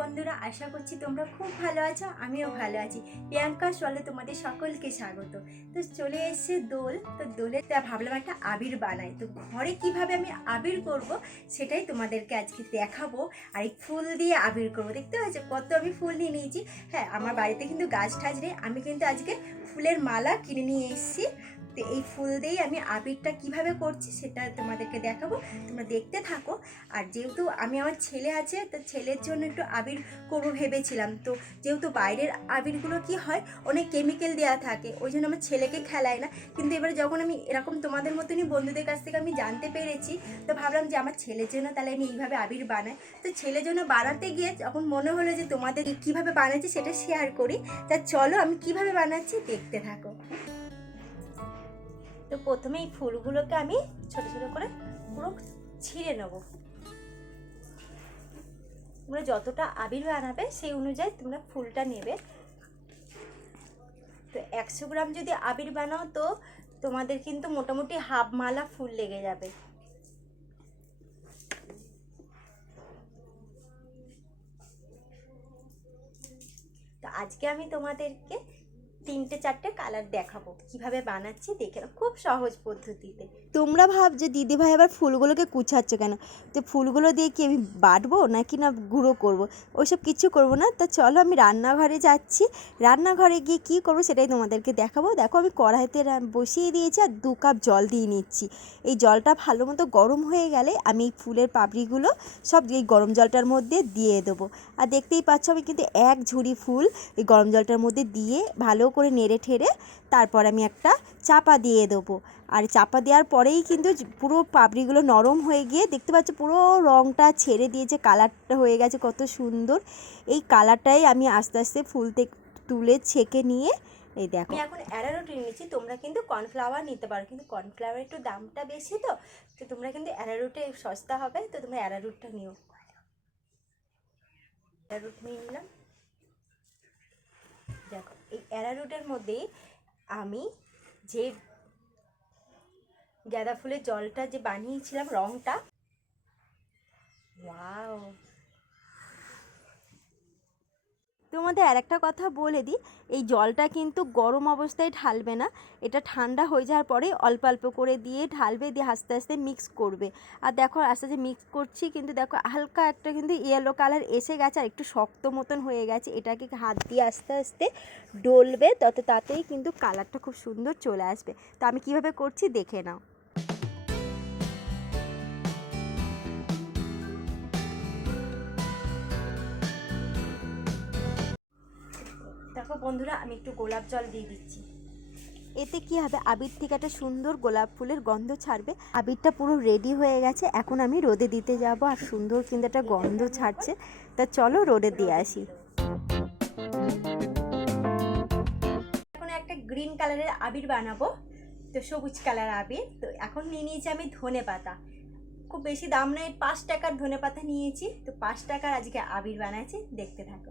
বন্ধুরা, আশা করছি তোমরা খুব ভালো আছো, আমিও ভালো আছি। প্রিয়াঙ্কা, চলে তোমাদের সকলকে স্বাগত। তো চলে এসছে দোল, তো দোলে ভাবলাম একটা আবির বানাই। তো ঘরে কীভাবে আমি আবির করব সেটাই তোমাদেরকে আজকে দেখাবো, আর এই ফুল দিয়ে আবির করব। দেখতে পাচ্ছ, কত আমি ফুল নিয়ে নিয়েছি। হ্যাঁ আমার বাড়িতে কিন্তু গাছ টাছ নেই, আমি কিন্তু আজকে ফুলের মালা কিনে নিয়ে এসেছি। তো এই ফুল দিয়েই আমি আবিরটা কীভাবে করছি সেটা তোমাদেরকে দেখাবো। তোমরা দেখতে থাকো। আর যেহেতু আমি আমার ছেলে আছে, তো ছেলের জন্য একটু আবির করব ভেবেছিলাম। তো যেহেতু বাইরের আবিরগুলো কি হয়, অনেক কেমিক্যাল দেওয়া থাকে, ওই জন্য আমার ছেলেকে খেলায় না। কিন্তু এবারে যখন আমি এরকম তোমাদের মতনই বন্ধুদের কাছ থেকে আমি জানতে পেরেছি, তো ভাবলাম যে আমার ছেলের জন্য তাহলে আমি এইভাবে আবির বানাই। তো ছেলের জন্য বানাতে গিয়ে যখন মনে হলো যে তোমাদের কীভাবে বানাচ্ছি সেটা শেয়ার করি। তা চলো আমি কীভাবে বানাচ্ছি দেখতে থাকো। তো প্রথমে এই ফুলগুলোকে আমি ছোট ছোট করে পুরো ছিঁড়ে নেব। তোমরা যতটা আবির বানাবে সেই অনুযায়ী তোমরা ফুলটা নেবে। তো একশো গ্রাম যদি আবির বানাও তো তোমাদের কিন্তু মোটামুটি হাফ মালা ফুল লেগে যাবে। তো আজকে আমি তোমাদেরকে তিনটে, চারটে কালার দেখাবো। কীভাবে বানাচ্ছি দেখে খুব সহজ পদ্ধতিতে। তোমরা ভাবছ দিদি ভাই আবার ফুলগুলোকে কুচাচ্ছ কেন? তো ফুলগুলো দিয়ে কি আমি বাটবো নাকি না গুঁড়ো করব? ওইসব কিছু করব না। তা চলো আমি রান্নাঘরে যাচ্ছি। রান্নাঘরে গিয়ে কি করব সেটাই তোমাদেরকে দেখাবো। দেখো আমি কড়াইতে বসিয়ে দিয়েছি আর দু কাপ জল দিয়ে নিচ্ছি। এই জলটা ভালো মতো গরম হয়ে গেলে আমি এই ফুলের পাপড়িগুলো সব এই গরম জলটার মধ্যে দিয়ে দেবো। আর দেখতেই পাচ্ছ আমি কিন্তু এক ঝুড়ি ফুল এই গরম জলটার মধ্যে দিয়ে ভালো করে নেড়ে ঠেড়ে তারপর আমি একটা চাপা দিয়ে দেবো। আর চাপা দেওয়ার পরেই কিন্তু পুরো পাপড়িগুলো নরম হয়ে গিয়ে দেখতে পাচ্ছ পুরো রঙটা ছেড়ে দিয়েছে, কালারটা হয়ে গেছে কত সুন্দর। এই কালারটাই আমি আস্তে আস্তে ফুল থেকে তুলে ছেঁকে নিয়ে এই দেখো। আমি এখন অ্যারারুট নিয়েছি তোমরা কিন্তু কর্নফ্লাওয়ার নিতে পারো, কিন্তু কর্নফ্লাওয়ার একটু দামটা বেশি তো তো তোমরা কিন্তু অ্যারারুটে সস্তা হবে, তো তোমরা অ্যারারুটটা নিও। অ্যারারুট নিয়ে নিলাম। দেখো এই অ্যারারুটের মধ্যে আমি যে গাঁদা ফুলের জলটা যে বানিয়েছিলাম রংটা ওয়াও! তোমাদের আর একটা কথা বলে দিই, এই জলটা কিন্তু গরম অবস্থায় ঢালবে না, এটা ঠান্ডা হয়ে যাওয়ার পরে অল্প অল্প করে দিয়ে ঢালবে, দিয়ে আস্তে আস্তে মিক্স করবে। আর দেখো আস্তে আস্তে মিক্স করছি, কিন্তু দেখো হালকা একটা কিন্তু ইয়েলো কালার এসে গেছে, আর একটু শক্ত মতন হয়ে গেছে, এটাকে হাত দিয়ে আস্তে আস্তে ডলবে, তত তাতেই কিন্তু কালারটা খুব সুন্দর চলে আসবে। তো আমি কীভাবে করছি দেখে নাও। দেখো বন্ধুরা আমি একটু গোলাপ জল দিয়ে দিচ্ছি। এতে কি হবে? আবির থেকে একটা সুন্দর গোলাপ ফুলের গন্ধ ছাড়বে। আবিরটা পুরো রেডি হয়ে গেছে। এখন আমি রোদে দিতে যাব আর সুন্দর কিন্তু একটা গন্ধ ছাড়ছে। তা চলো রোদে দিয়ে আসি। এখন একটা গ্রিন কালারের আবির বানাবো। তো সবুজ কালার আবির। তো এখন নিয়ে নিয়েছি আমি ধনে পাতা। খুব বেশি দাম নেই পাঁচ টাকার ধনে পাতা নিয়েছি। তো পাঁচ টাকার আজকে আবির বানাচ্ছি। দেখতে থাকো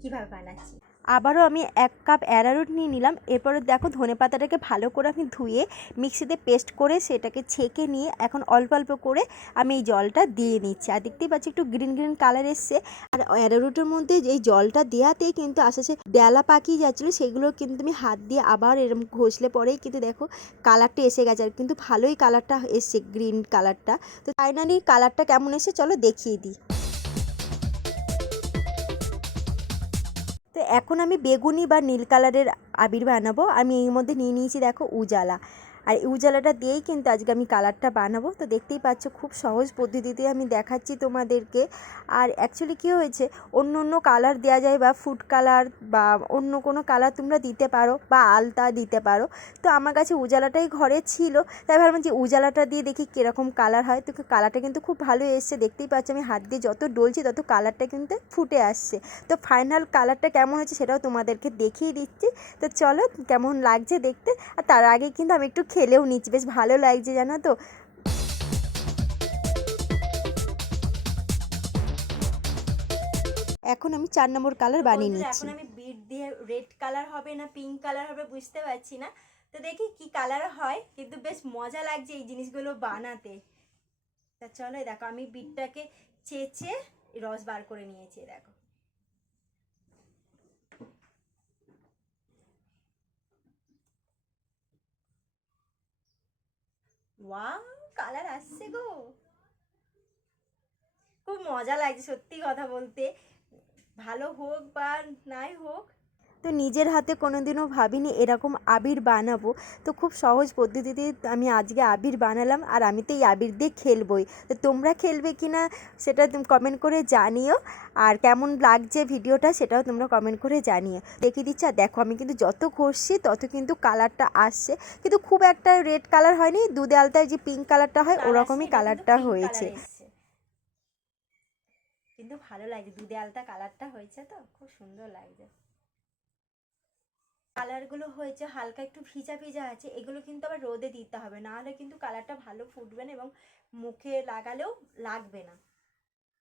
কীভাবে বানাচ্ছি। আবারও আমি এক কাপ অ্যারারুট নিয়ে নিলাম। এরপরে দেখো ধনে পাতাটাকে ভালো করে আমি ধুয়ে মিক্সিতে পেস্ট করে সেটাকে ছেঁকে নিয়ে এখন অল্প অল্প করে আমি এই জলটা দিয়ে নিচ্ছি। আর দেখতেই পাচ্ছি একটু গ্রিন গ্রিন কালার এসছে। আর অ্যারারুটের মধ্যে এই জলটা দেওয়াতেই কিন্তু আস্তে আস্তে ডেলা পাকিয়ে যাচ্ছিল, সেগুলো কিন্তু আমি হাত দিয়ে আবার এরকম ঘষলে পরেই কিন্তু দেখো কালারটা এসে গেছে। আর কিন্তু ভালোই কালারটা এসছে গ্রিন কালারটা তো ফাইনালি কালারটা কেমন এসে চলো দেখিয়ে দিই। তো এখন আমি বেগুনি বা নীল কালারের আবির বানাবো। আমি এর মধ্যে নিয়ে নিয়েছি, দেখো, উজালা। আর উজালাটা দিয়েই কিন্তু আজকে আমি কালারটা বানাবো। তো দেখতেই পাচ্ছ খুব সহজ পদ্ধতিতে আমি দেখাচ্ছি তোমাদেরকে। আর অ্যাকচুয়ালি কী হয়েছে, অন্য অন্য কালার দেওয়া যায় বা ফুড কালার বা অন্য কোনো কালার তোমরা দিতে পারো বা আলতা দিতে পারো। তো আমার কাছে উজালাটাই ঘরে ছিল, তাই ভাবলাম যে উজালাটা দিয়ে দেখি কীরকম কালার হয়। তো কালারটা কিন্তু খুব ভালো এসছে, দেখতেই পাচ্ছ আমি হাত দিয়ে যত ডলছি তত কালারটা কিন্তু ফুটে আসছে। তো ফাইনাল কালারটা কেমন হয়েছে সেটাও তোমাদেরকে দেখিয়ে দিচ্ছি। তো চলো কেমন লাগছে দেখতে। আর তার আগে কিন্তু আমি একটু খেলেও নিচ্ছি। বেশ ভালো লাগছে জানো তো? এখন আমি চার নম্বর কালার বানিয়ে নিচ্ছি। এখন আমি বিট দিয়ে রেড কালার হবে না পিঙ্ক কালার হবে বুঝতে পারছি না। তো দেখি কি কালার হয় কিন্তু বেশ মজা লাগছে এই জিনিসগুলো বানাতে। তা চলো দেখো আমি বিটটাকে চেঁচে রস বার করে নিয়েছি দেখো। ওয়া কালার আসছে গো। খুব মজা লাগছে সত্যি কথা বলতে। ভালো হোক বা নাই হোক তো নিজের হাতে কোনো দিনও ভাবিনি এরকম আবির বানাবো। তো খুব সহজ পদ্ধতিতে আমি আজকে আবির বানালাম আর আমি তো এই আবির দিয়ে খেলবই। তো তোমরা খেলবে কি না সেটা তুমি কমেন্ট করে জানিও। আর কেমন লাগছে ভিডিওটা সেটাও তোমরা কমেন্ট করে জানিও। দেখিয়ে দিচ্ছি আর দেখো আমি কিন্তু যত ঘষছি তত কিন্তু কালারটা আসছে। কিন্তু খুব একটা রেড কালার হয়নি দুধে আলতায় যে পিঙ্ক কালারটা হয় ওরকমই কালারটা হয়েছে। কিন্তু ভালো লাগছে দুধে আলতা কালারটা হয়েছে তো খুব সুন্দর লাগছে। কালারগুলো হয়েছে, হালকা একটু ভিজা ভিজা আছে, এগুলো কিন্তু আবার রোদে দিতে হবে না হলে কিন্তু কালারটা ভালো ফুটবে না এবং মুখে লাগালেও লাগবে না।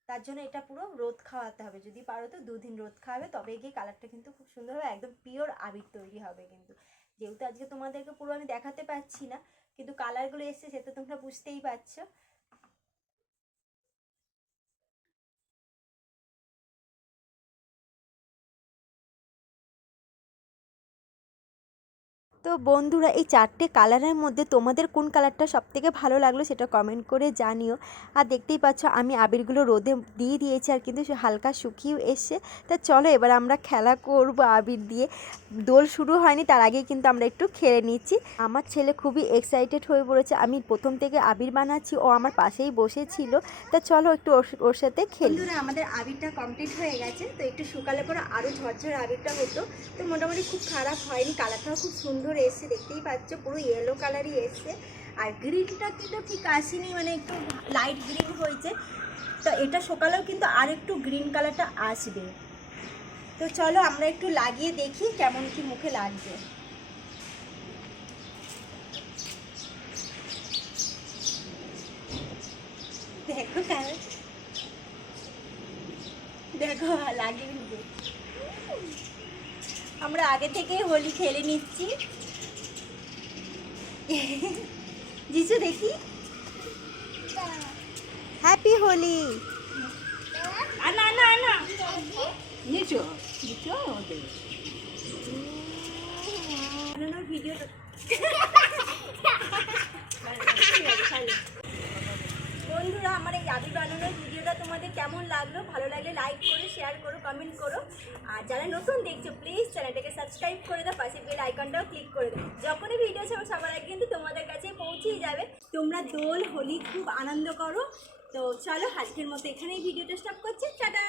তার জন্য এটা পুরো রোদ খাওয়াতে হবে, যদি পারো তো দুদিন রোদ খাওয়াবে, তবে গিয়ে কালারটা কিন্তু খুব সুন্দর হবে, একদম পিওর আবির তৈরি হবে কিন্তু। যেহেতু আজকে তোমাদেরকে পুরো আমি দেখাতে পাচ্ছি না, কিন্তু কালারগুলো এসছে সেটা তোমরা বুঝতেই পারছ। তো বন্ধুরা, এই চারটে কালারের মধ্যে তোমাদের কোন কালারটা সবথেকে ভালো লাগল সেটা কমেন্ট করে জানিও। আর দেখতেই পাচ্ছ, আমি আবিরগুলো রোদে দিয়ে দিয়েছি আর কিন্তু সে হালকা শুকিয়েও এসছে। তা চলো এবার আমরা খেলা করব আবির দিয়ে। দোল শুরু হয়নি, তার আগেই কিন্তু আমরা একটু খেলে নিচ্ছি। আমার ছেলে খুবই এক্সাইটেড হয়ে পড়েছে। আমি প্রথম থেকে আবির বানাচ্ছি, ও আমার পাশেই বসেছিল। তা চলো একটু ওর- সাথে খেলি। আমাদের আবিরটা কমপ্লিট হয়ে গেছে। তো একটু শুকালে পরে আরও ঝরঝর আবিরটা হতো। তো মোটামুটি খুব খারাপ হয়নি, কালারটাও খুব সুন্দর এসছে দেখতেই পাচ্ছ, পুরো ইয়েলো কালারই এসছে। আর গ্রিনটা কিন্তু ঠিক আসেনি মানে একটু লাইট গ্রিন হয়েছে। তো এটা সকালেও কিন্তু আর একটু গ্রিন কালারটা আসবে। তো চলো আমরা একটু লাগিয়ে দেখি কেমন কি মুখে লাগছে। দেখো কালার দেখো, লাগিয়ে আমরা আগে থেকে হোলি খেলে নিচ্ছি। জিসু দেখি? হ্যাপি হোলি আর না না না নিচো নিচো ভিডিও বন্ধুরা আমার এই আবি বানানোর ভিডিওটা তোমাদের কেমন লাগল? ভালো লাগলে লাইক করো শেয়ার করো কমেন্ট করো। আর যারা নতুন দেখছ প্লিজ চ্যানেলটাকে সাবস্ক্রাইব করে দাও, পাশে বেল আইকনটাও ক্লিক করে দাও। যখনই ভিডিও ছাড়ো সবার আগে কিন্তু তোমাদের কাছে পৌঁছেই যাবে। তোমরা দোল, হোলি খুব আনন্দ করো। তো চলো, আজকের মতো এখানেই ভিডিওটা স্টপ করছি। টাটা!